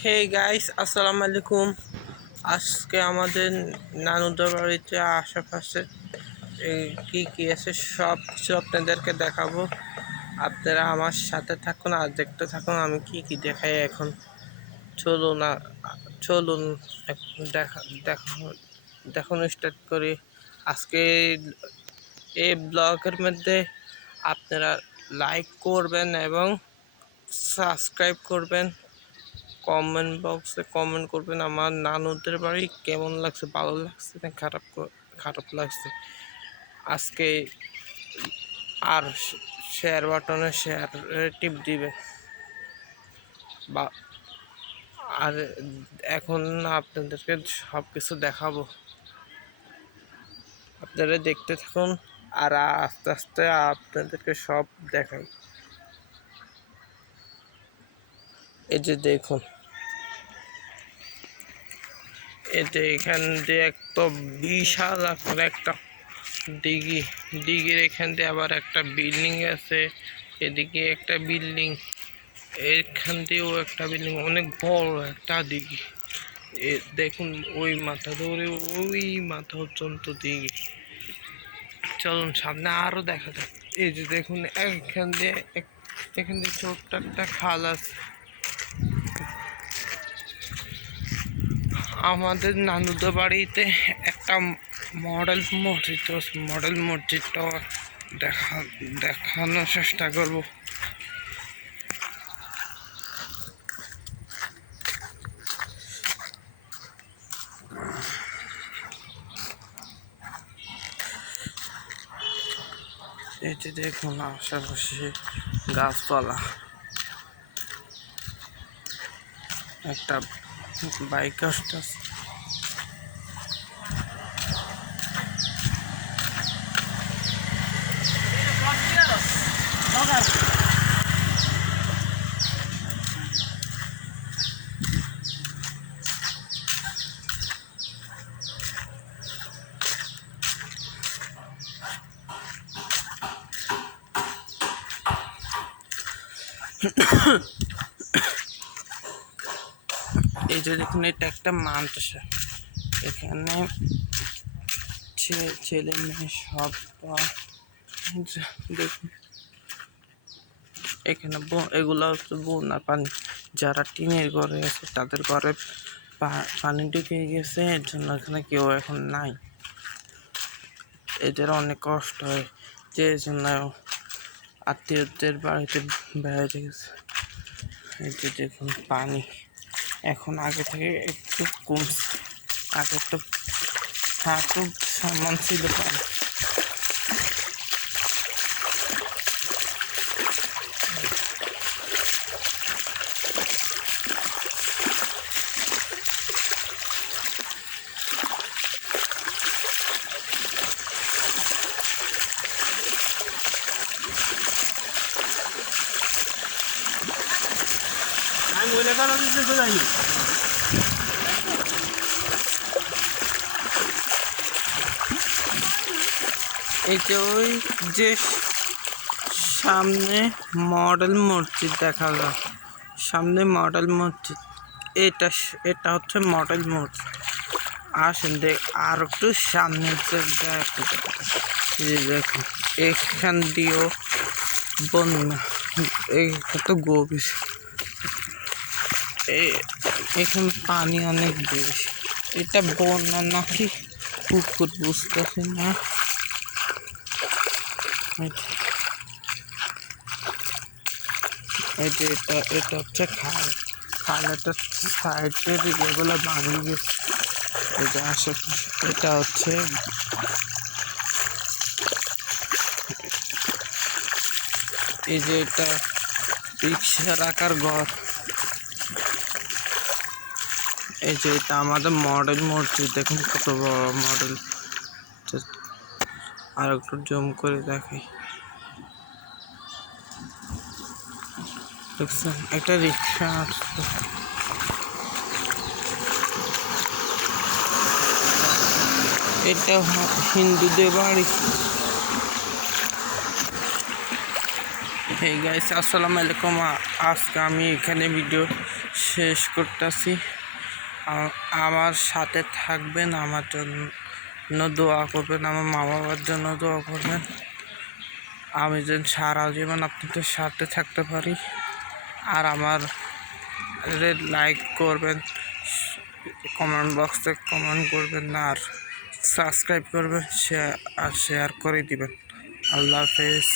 Hey guys, আসসালামু আলাইকুম। আজকে আমাদের নানুদের বাড়িতে আশেপাশে কি কি আছে সব কিছু আপনাদেরকে দেখাবো। আপনারা আমার সাথে থাকুন আর দেখতে থাকুন আমি কি কি দেখাই এখন। চলুন চলুন দেখানো স্টার্ট করি। আজকে এই ব্লগের মধ্যে আপনারা লাইক করবেন এবং সাবস্ক্রাইব করবেন। কমেন্ট বক্সে কমেন্ট করবেন আমার নানুদের বাড়ি কেমন লাগছে, ভালো লাগছে না খারাপ লাগছে। আজকে আর শেয়ার বাটনে শেয়ার টিপ দিবেন বা আর এখন আপনাদেরকে সব কিছু দেখাবো, আপনারা দেখতে থাকুন আর আস্তে আস্তে আপনাদেরকে সব দেখাই। এই যে দেখুন, এতে এখান দিয়ে একটা বিশাল একটা দিঘির এখান দিয়ে আবার একটা বিল্ডিং আছে, এদিকে একটা বিল্ডিং, এখান দিয়েও একটা বিল্ডিং, অনেক বড় একটা দিঘি। দেখুন ওই মাথা ধরে ওই মাথা পর্যন্ত দিঘি। চলুন সামনে আরো দেখা যাক। এই যে দেখুন এখান দিয়ে ছোট্ট একটা খাল আছে। আমাদের নানুদের বাড়িতে একটা মডেল মসজিদটাও দেখানোর চেষ্টা করব। এই যে দেখুন আশেপাশে গাছপালা, একটা বাইক আসতেছে। এই যে দেখুন এটা একটা মাদ্রাসা, এখানে ছেলে মেয়ে সব দেখুন। এখানে এগুলা হচ্ছে বন্যার পানি, যারা টিনের ঘরে আছে তাদের ঘরে পানি ঢুকে গেছে, এর জন্য এখানে কেউ এখন নাই। এদের অনেক কষ্ট হয়, যে জন্য আত্মীয়দের বাড়িতে বেড়াতে গেছে। এই যে দেখুন পানি এখন আগে থেকে একটু কমছে, আগে তো হাঁটু সমান ছিল পানি। এই যে ওই যে সামনে মডেল মসজিদ দেখা যায়, সামনে মডেল মসজিদ, এটা হচ্ছে মডেল মসজিদ। আসেন আর একটু সামনে দেখুন এখান দিয়েও বন্যা, তো গভীর, এখানে পানি অনেক বেশি। এটা বন্যা নাকি পুকুর বুঝতেছি না। এই যে এটা হচ্ছে খালের সাইডের এগুলো ভাঙে গেছে। এটা আশেপাশে এটা হচ্ছে এই যে এটা রিক্সা রাখার ঘর। এই যে এটা আমাদের মডেল মসজিদ, দেখুন কত বড় মডেল। আর একটু জুম করে দেখাই, দেখছেন একটা রিক্সা আসছে। এটা হিন্দুদের বাড়ি। হেই গাইস, আসসালামু আলাইকুম। আজকে আমি এখানে ভিডিও শেষ করতেছি। আমার সাথে থাকবেন, আমার জন্য দোয়া করবেন, আমার মা বাবার জন্য দোয়া করবেন। আমি যেন সারা জীবন আপনাদের সাথে থাকতে পারি। আর আমার লাইক করবেন, কমেন্ট বক্সে কমেন্ট করবেন না, আর সাবস্ক্রাইব করবেন, শেয়ার করে দিবেন। আল্লাহ হাফেজ।